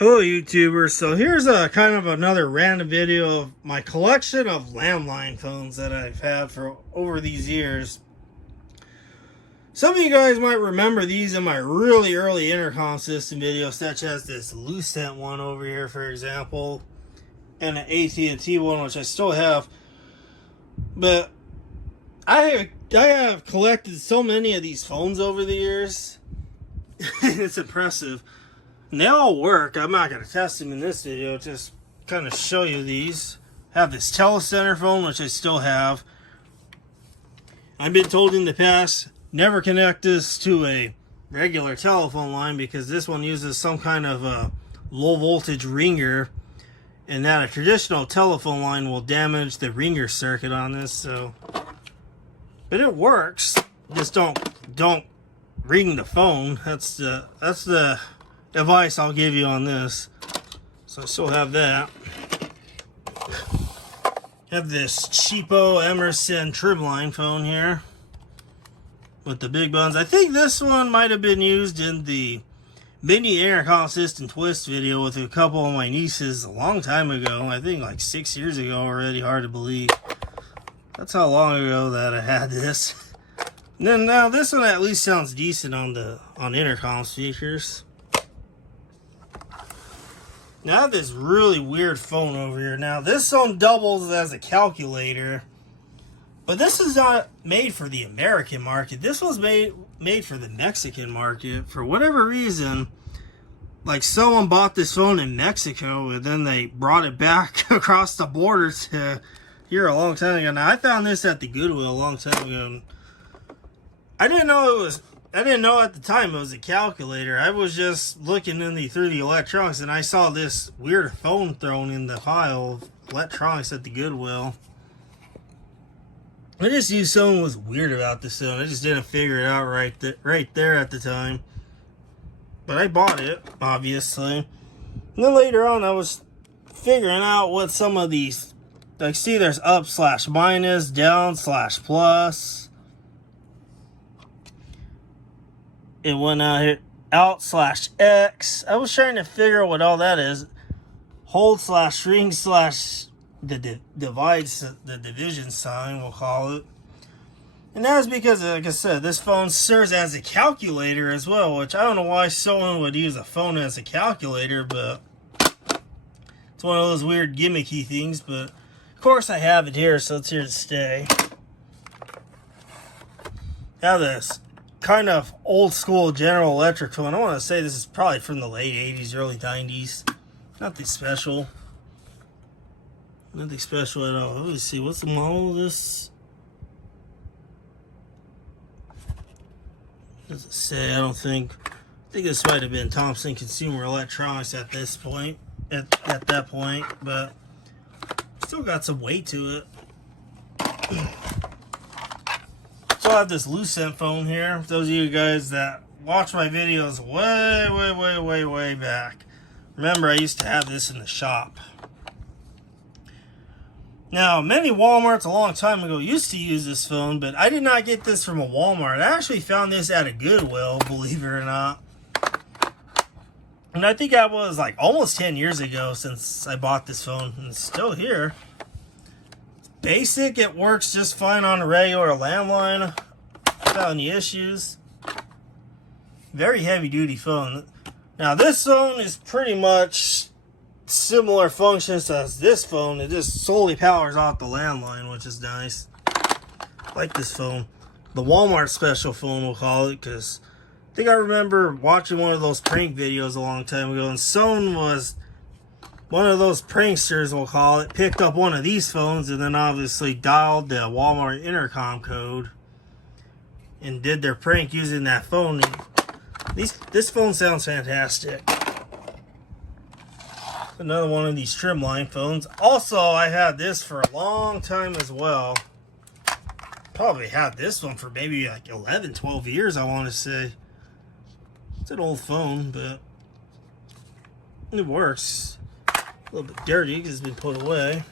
Hello YouTubers, so here's a kind of another random video of my collection of landline phones that I've had for over these years. Some of you guys might remember these in my really early intercom system videos, such as this Lucent one over here for example, and an AT&T one which I still have. But I have collected so many of these phones over the years. It's impressive. And they all work. I'm not going to test them in this video, just kind of show you these. I have this telecenter phone, which I still have. I've been told in the past, never connect this to a regular telephone line because this one uses some kind of a low voltage ringer, and that a traditional telephone line will damage the ringer circuit on this. So, but it works. Just don't ring the phone. That's the advice I'll give you on this. So I still have that. Have this cheapo Emerson trimline phone here with the big buttons. I think this one might have been used in the mini intercom system twist video with a couple of my nieces a long time ago. I think like 6 years ago already. Hard to believe. That's how long ago that I had this. And then now this one at least sounds decent on intercom speakers. Now I have this really weird phone over here. Now this phone doubles as a calculator, but this is not made for the American market. This was made for the Mexican market. For whatever reason, like someone bought this phone in Mexico and then they brought it back across the border to here a long time ago. Now I found this at the Goodwill a long time ago. I didn't know at the time it was a calculator. I was just looking through the electronics and I saw this weird phone thrown in the pile of electronics at the Goodwill. I just knew someone was weird about this phone. I just didn't figure it out right there at the time. But I bought it, obviously. And then later on I was figuring out what some of these, like see there's up / minus, down / plus. It went out here, out / X. I was trying to figure out what all that is. Hold / ring / the division sign, we'll call it. And that was because, like I said, this phone serves as a calculator as well, which I don't know why someone would use a phone as a calculator, but it's one of those weird gimmicky things. But of course I have it here, so it's here to stay. Now this kind of old school General Electric phone. I want to say this is probably from the late 80s, early 90s. Nothing special. Nothing special at all. Let's see, what's the model of this? Does it say? I think this might have been Thompson Consumer Electronics at this point. At that point, but still got some weight to it. So I have this Lucent phone here. For those of you guys that watch my videos way back, remember I used to have this in the shop. Now, many Walmarts a long time ago used to use this phone, but I did not get this from a Walmart. I actually found this at a Goodwill, believe it or not. And I think that was like almost 10 years ago since I bought this phone, and it's still here. Basic, it works just fine on a regular landline without any issues. Very heavy duty phone. Now this phone is pretty much similar functions as this phone. It just solely powers off the landline, which is nice. I like this phone. The Walmart special phone, we'll call it, because I think I remember watching one of those prank videos a long time ago, and someone was one of those pranksters, we'll call it, picked up one of these phones and then obviously dialed the Walmart intercom code and did their prank using that phone. This phone sounds fantastic. Another one of these trimline phones. Also, I had this for a long time as well. Probably had this one for maybe like 11, 12 years, I want to say. It's an old phone, but it works. A little bit dirty because it's been put away.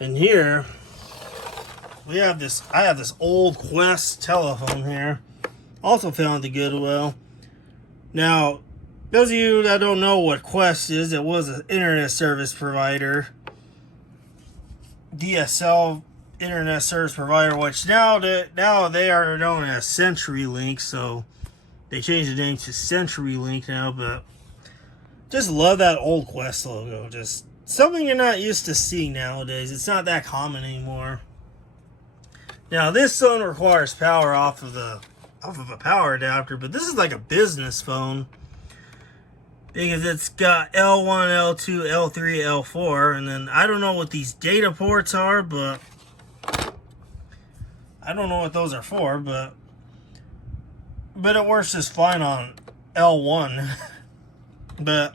And here we have this. I have this old Quest telephone here, also found at the Goodwill. Now Those of you that don't know what Quest is, it was an internet service provider. DSL internet service provider, which now they are known as CenturyLink, so they changed the name to CenturyLink now, but just love that old Quest logo. Just something you're not used to seeing nowadays. It's not that common anymore. Now this phone requires power off of a power adapter, but this is like a business phone because it's got L1, L2, L3, L4, and then I don't know what these data ports are, but I don't know what those are for, but it works just fine on L1. But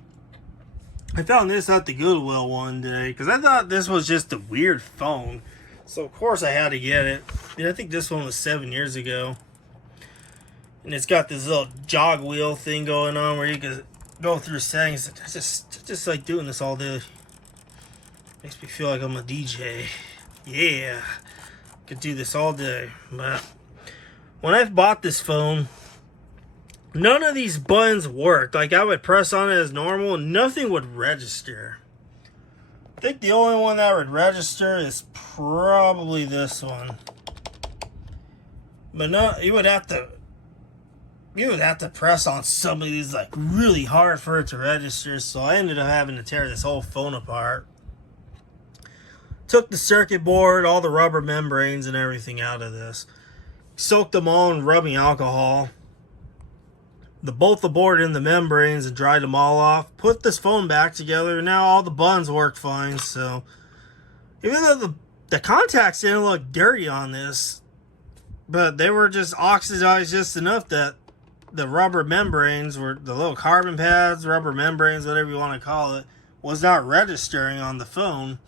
I found this at the Goodwill one day because I thought this was just a weird phone. So of course I had to get it. And I think this one was 7 years ago. And it's got this little jog wheel thing going on where you can go through settings. I just like doing this all day. Makes me feel like I'm a DJ. Yeah. Could do this all day. But when I bought this phone, none of these buttons worked. Like I would press on it as normal and nothing would register. I think the only one that would register is probably this one. But no, you would have to press on some of these like really hard for it to register. So I ended up having to tear this whole phone apart. Took the circuit board, all the rubber membranes and everything out of this. Soaked them all in rubbing alcohol. Both the board and the membranes and dried them all off. Put this phone back together. Now all the buttons work fine. So even though the contacts didn't look dirty on this, but they were just oxidized just enough that the rubber membranes were the little carbon pads, rubber membranes, whatever you want to call it, was not registering on the phone.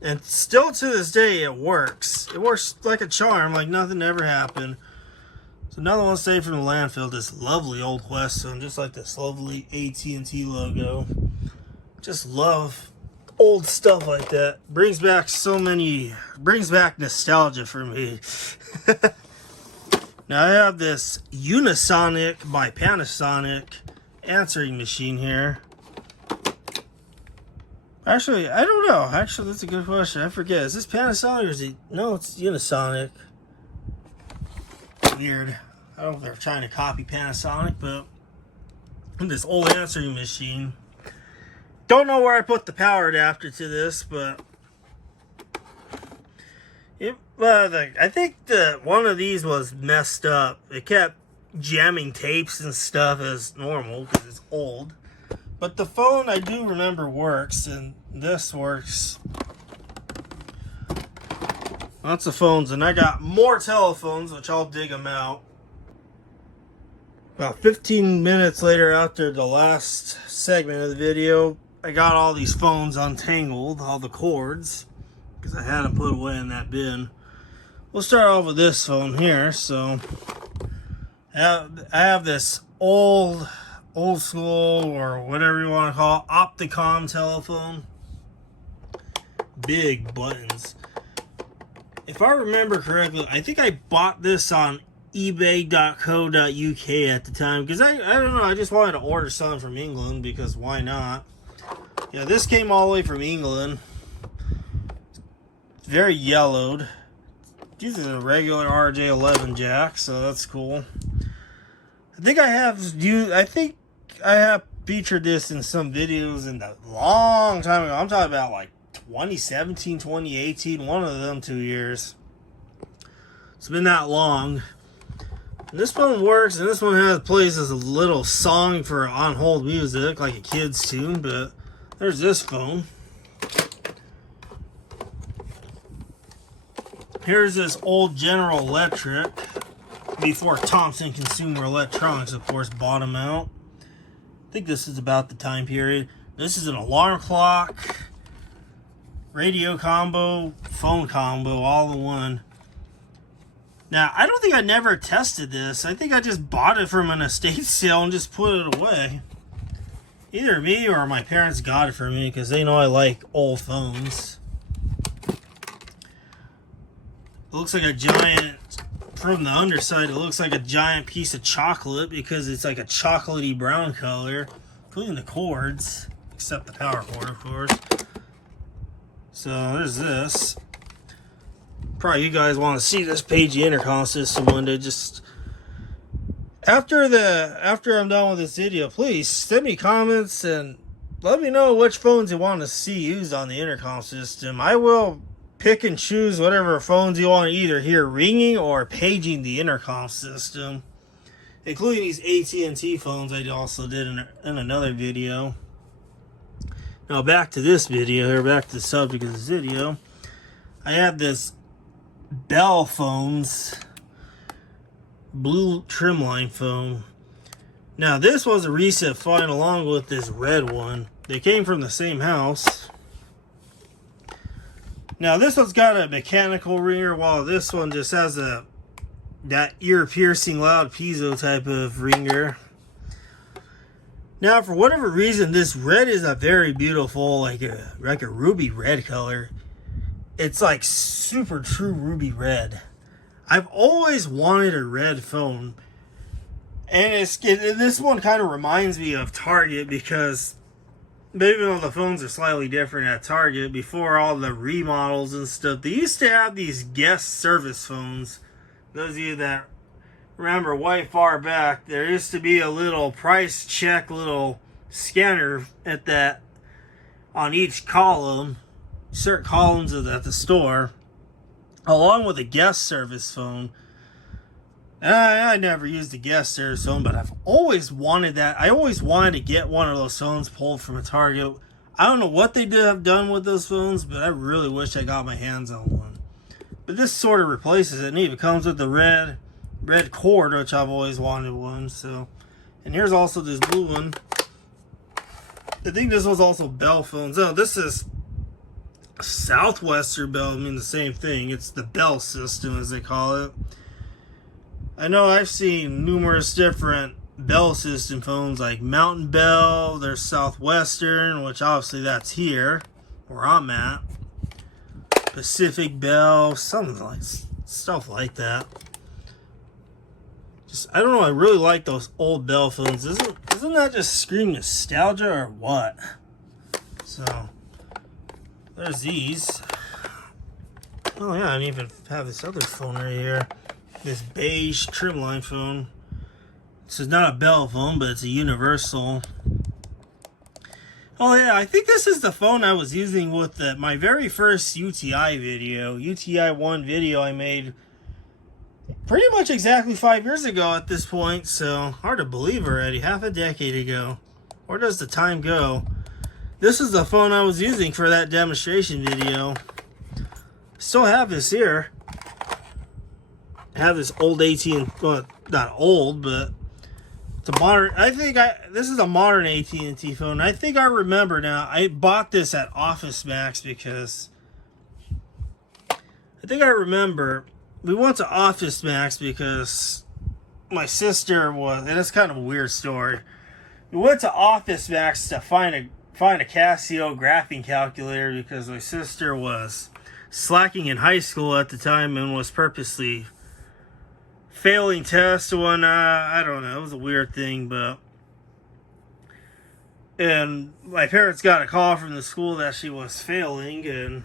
And still to this day it works. It works like a charm, like nothing ever happened. So another one saved from the landfill, this lovely old Quest phone, just like this lovely AT&T logo. Just love old stuff like that. Brings back nostalgia for me. Now I have this Unisonic by Panasonic answering machine here. Actually, I don't know. Actually, that's a good question. I forget. Is this Panasonic or is it? No, it's Unisonic. Weird. I don't know if they're trying to copy Panasonic, but this old answering machine. Don't know where I put the power adapter to this, but I think one of these was messed up. It kept jamming tapes and stuff as normal because it's old. But the phone I do remember works, and this works. Lots of phones, and I got more telephones, which I'll dig them out. About 15 minutes later, after the last segment of the video, I got all these phones untangled, all the cords, because I had them put away in that bin. We'll start off with this phone here. So I have this old school, or whatever you want to call it, Opticom telephone. Big buttons. If I remember correctly, I think I bought this on ebay.co.uk at the time, because I don't know, I just wanted to order something from England, because why not? Yeah, this came all the way from England. It's very yellowed. These are the regular RJ11 jack, so that's cool. I think I have featured this in some videos in a long time ago. I'm talking about like 2017, 2018, one of them 2 years. It's been that long. And this phone works, and this one plays as a little song for on-hold music, like a kid's tune, but there's this phone. Here's this old General Electric, before Thompson Consumer Electronics, of course, bought them out. I think this is about the time period. This is an alarm clock, radio combo, phone combo, all in one. Now, I don't think I never tested this. I think I just bought it from an estate sale and just put it away. Either me or my parents got it for me because they know I like old phones. It looks like a giant from the underside, it looks like a giant piece of chocolate because it's like a chocolatey brown color, including the cords, except the power cord, of course. So there's this. Probably you guys want to see this pagey intercom system one day. Just after I'm done with this video, please send me comments and let me know which phones you want to see used on the intercom system. I will pick and choose whatever phones you want to either hear ringing or paging the intercom system, including these AT&T phones I also did in another video. Now back to this video here, back to the subject of this video. I have this Bell phones blue trimline phone. Now this was a recent find along with this red one. They came from the same house. Now this one's got a mechanical ringer, while this one just has that ear-piercing loud piezo type of ringer. Now for whatever reason, this red is a very beautiful, like a ruby red color. It's like super true ruby red. I've always wanted a red phone, and this one kind of reminds me of Target, because even though the phones are slightly different at Target, before all the remodels and stuff, they used to have these guest service phones. Those of you that remember way far back, there used to be a little price check, little scanner at that on each column, certain columns at the store, along with a guest service phone. And I never used a guest service phone, but I've always wanted that. I always wanted to get one of those phones pulled from a Target. I don't know what they have done with those phones, but I really wish I got my hands on one. But this sort of replaces it, and it even comes with the red cord, which I've always wanted one. So, and here's also this blue one. I think this was also Bell phones. Oh, this is Southwestern Bell. I mean the same thing. It's the Bell system, as they call it. I know I've seen numerous different Bell system phones, like Mountain Bell. There's Southwestern, which obviously that's here where I'm at. Pacific Bell, something like stuff like that. Just, I don't know. I really like those old Bell phones. Doesn't that just scream nostalgia or what? So there's these. Oh yeah, I didn't even have this other phone right here. This beige trimline phone. This is not a Bell phone, but it's a universal. Oh yeah, I think this is the phone I was using with my very first UTI video. UTI 1 video I made pretty much exactly 5 years ago at this point. So hard to believe already, half a decade ago. Where does the time go? This is the phone I was using for that demonstration video. Still have this here. I have this old AT&T, well, not old, but it's a modern. This is a modern AT&T phone. I think I remember now. I bought this at Office Max because I think I remember we went to Office Max because my sister was, and it's kind of a weird story. We went to Office Max to find a Casio graphing calculator because my sister was slacking in high school at the time and was purposely failing tests when I don't know, it was a weird thing, and my parents got a call from the school that she was failing, and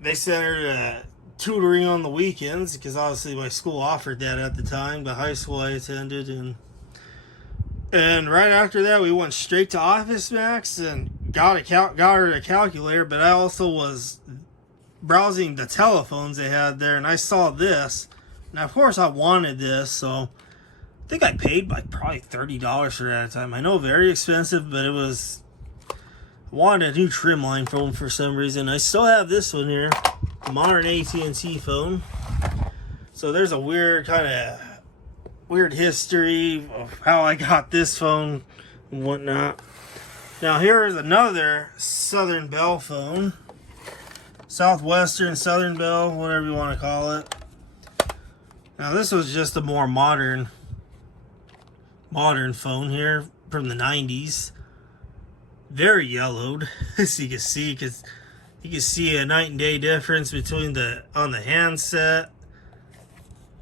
they sent her to tutoring on the weekends because obviously my school offered that at the time, the high school I attended, and right after that we went straight to Office Max and got her a calculator. But I also was browsing the telephones they had there, and I saw this. Now, of course, I wanted this, so I think I paid like probably $30 for it at the time. I know, very expensive, but it was. I wanted a new trimline phone for some reason. I still have this one here, modern AT&T phone. So there's a weird history of how I got this phone and whatnot. Now here is another Southern Bell phone, Southwestern, Southern Bell, whatever you want to call it. Now this was just a more modern phone here from the 90s. Very yellowed, as you can see, because you can see a night and day difference between on the handset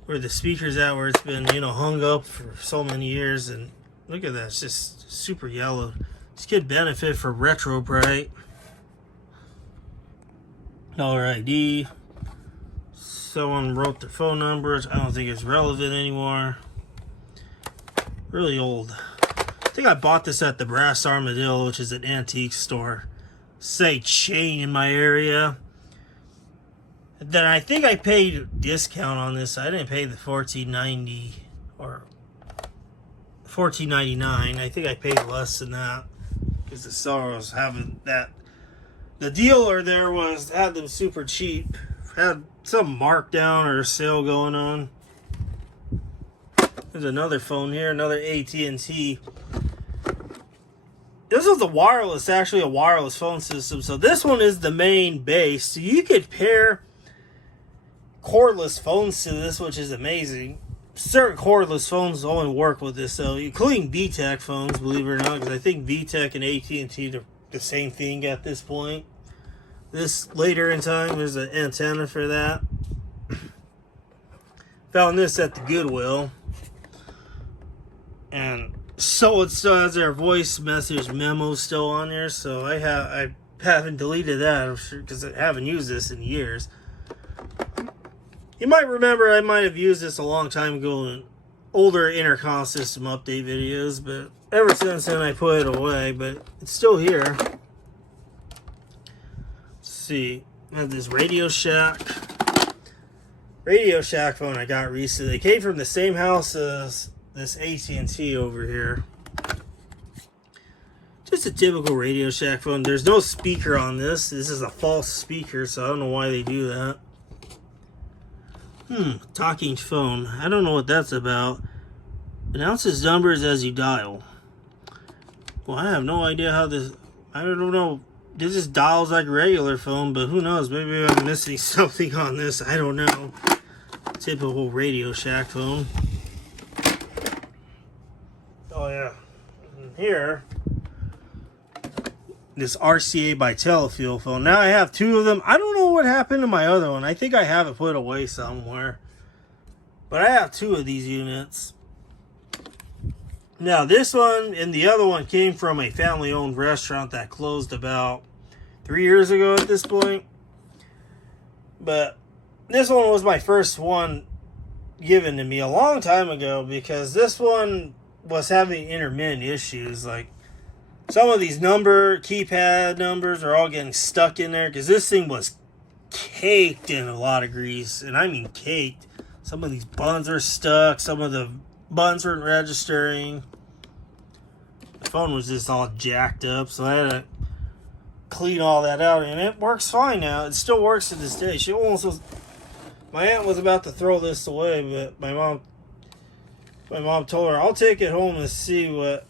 where the speaker's at, where it's been, you know, hung up for so many years. And look at that, it's just super yellow. This could benefit for retro bright. Dollar ID. Someone wrote their phone numbers. I don't think it's relevant anymore. Really old. I think I bought this at the Brass Armadillo, which is an antique store, say chain in my area. Then I think I paid a discount on this. I didn't pay the $14.90 or $14.99. I think I paid less than that because the seller was having that. The dealer there had them super cheap. Had some markdown or sale going on. There's another phone here, another AT&T. This was actually a wireless phone system. So this one is the main base. So you could pair cordless phones to this, which is amazing. Certain cordless phones only work with this, so including VTech phones, believe it or not, because I think VTech and AT&T are the same thing at this point. This later in time, there's an antenna for that. Found this at the Goodwill. And so it still has their voice message memo still on there, so I haven't deleted that because I haven't used this in years. You might remember I might have used this a long time ago in older intercom system update videos, but ever since then I put it away, but it's still here. Let's see. I have this Radio Shack phone I got recently. It came from the same house as this AT&T over here. Just a typical Radio Shack phone. There's no speaker on this. This is a false speaker, so I don't know why they do that. Talking phone. I don't know what that's about. Announces numbers as you dial. Well, I have no idea how this... I don't know. This just dials like a regular phone, but who knows? Maybe I'm missing something on this. I don't know. Typical Radio Shack phone. Oh, yeah. And here... this RCA by Telefuel phone. Now I have two of them. I don't know what happened to my other one. I think I have it put away somewhere. But I have two of these units. Now this one and the other one came from a family-owned restaurant that closed about 3 years ago at this point. But this one was my first one given to me a long time ago because this one was having intermittent issues. Like, some of these keypad numbers are all getting stuck in there because this thing was caked in a lot of grease. And I mean caked. Some of these buttons are stuck. Some of the buttons weren't registering. The phone was just all jacked up. So I had to clean all that out. And it works fine now. It still works to this day. My aunt was about to throw this away. But my mom told her, I'll take it home and see what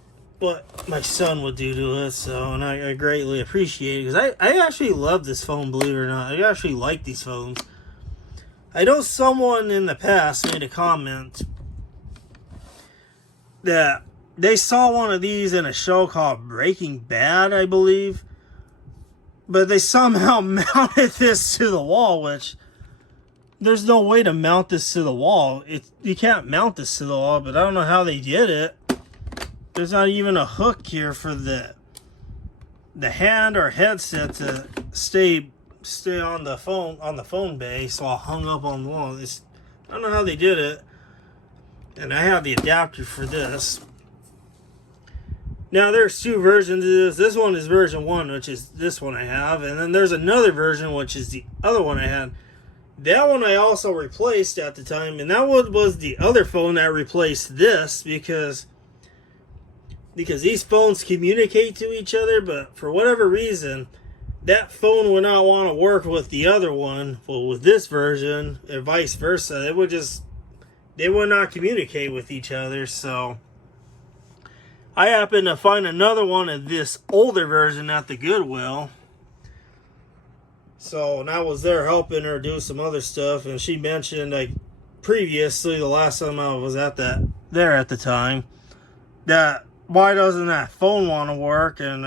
my son would do to it. So, and I greatly appreciate it because I actually love this phone, believe it or not. I actually like these phones. I know someone in the past made a comment that they saw one of these in a show called Breaking Bad, I believe, but they somehow mounted this to the wall, which there's no way to mount this to the wall. You can't mount this to the wall, but I don't know how they did it. There's not even a hook here for the hand or headset to stay on the phone base while hung up on the wall. I don't know how they did it. And I have the adapter for this. Now there's two versions of this. This one is version 1, which is this one I have, and then there's another version which is the other one I had. That one I also replaced at the time, and that one was the other phone that replaced this because these phones communicate to each other, but for whatever reason, that phone would not want to work with the other one. Well, with this version, and vice versa, they would not communicate with each other. So I happened to find another one of this older version at the Goodwill. So, and I was there helping her do some other stuff, and she mentioned, like, previously, the last time I was there at the time, that why doesn't that phone want to work? And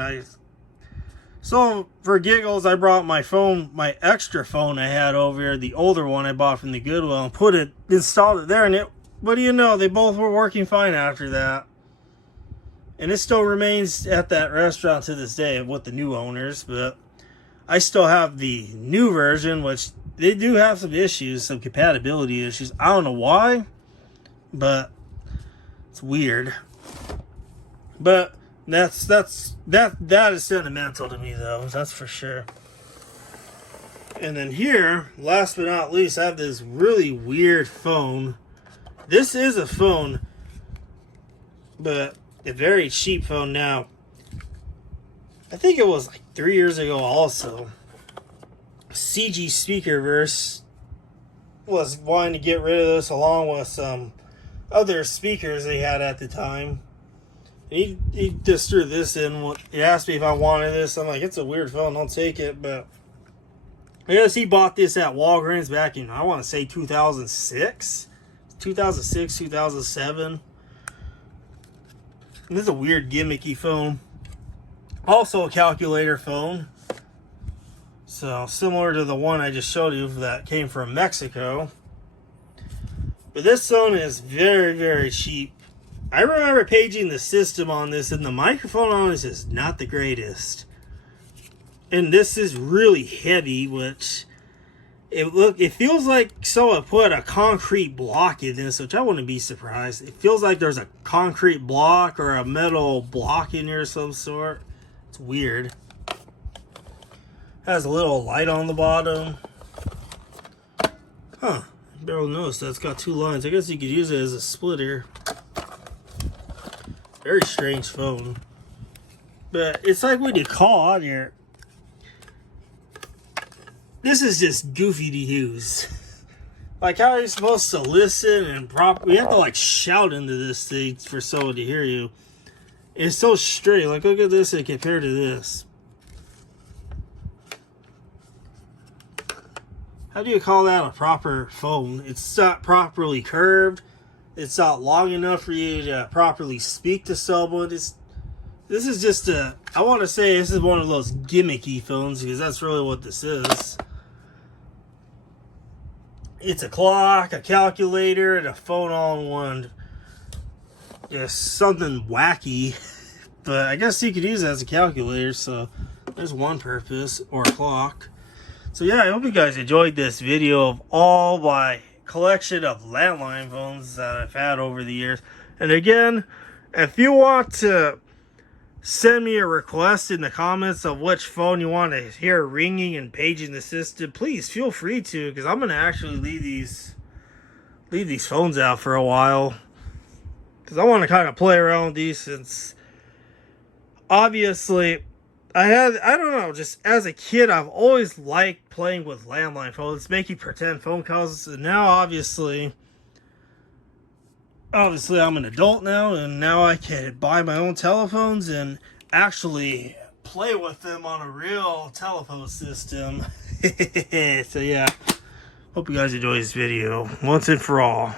So for giggles, I brought my phone, my extra phone I had over here, the older one I bought from the Goodwill, and installed it there, and what do you know, they both were working fine after that. And it still remains at that restaurant to this day with the new owners, but I still have the new version, which they do have some issues, some compatibility issues. I don't know why, but it's weird. But that is sentimental to me, though. That's for sure. And then here, last but not least, I have this really weird phone. This is a phone, but a very cheap phone now. I think it was like 3 years ago also. CG Speakerverse was wanting to get rid of this along with some other speakers they had at the time. He just threw this in. He asked me if I wanted this. I'm like, it's a weird phone, don't take it. But I guess he bought this at Walgreens back in, I want to say 2006, 2007. And this is a weird gimmicky phone. Also a calculator phone. So similar to the one I just showed you that came from Mexico. But this phone is very, very cheap. I remember paging the system on this, and the microphone on this is not the greatest. And this is really heavy, which it feels like someone put a concrete block in this, which I wouldn't be surprised. It feels like there's a concrete block or a metal block in here of some sort. It's weird. Has a little light on the bottom. Huh. I barely noticed that it's got two lines. I guess you could use it as a splitter. Very strange phone. But it's like when you call on here, this is just goofy to use. Like, how are you supposed to listen and you have to like shout into this thing for someone to hear you. It's so straight. Like, look at this and compared to this. How do you call that a proper phone? It's not properly curved. It's not long enough for you to properly speak to someone. This is just I want to say this is one of those gimmicky phones, because that's really what this is. It's a clock, a calculator, and a phone all in one. Just something wacky. But I guess you could use it as a calculator, so there's one purpose, or a clock. So yeah, I hope you guys enjoyed this video of all my collection of landline phones that I've had over the years. And again, if you want to send me a request in the comments of which phone you want to hear ringing and paging the system, please feel free to, because I'm going to actually leave these phones out for a while, because I want to kind of play around with these, since obviously I don't know, just as a kid I've always liked playing with landline phones, making pretend phone calls. And now obviously I'm an adult now, and now I can buy my own telephones and actually play with them on a real telephone system. So yeah, hope you guys enjoy this video once and for all.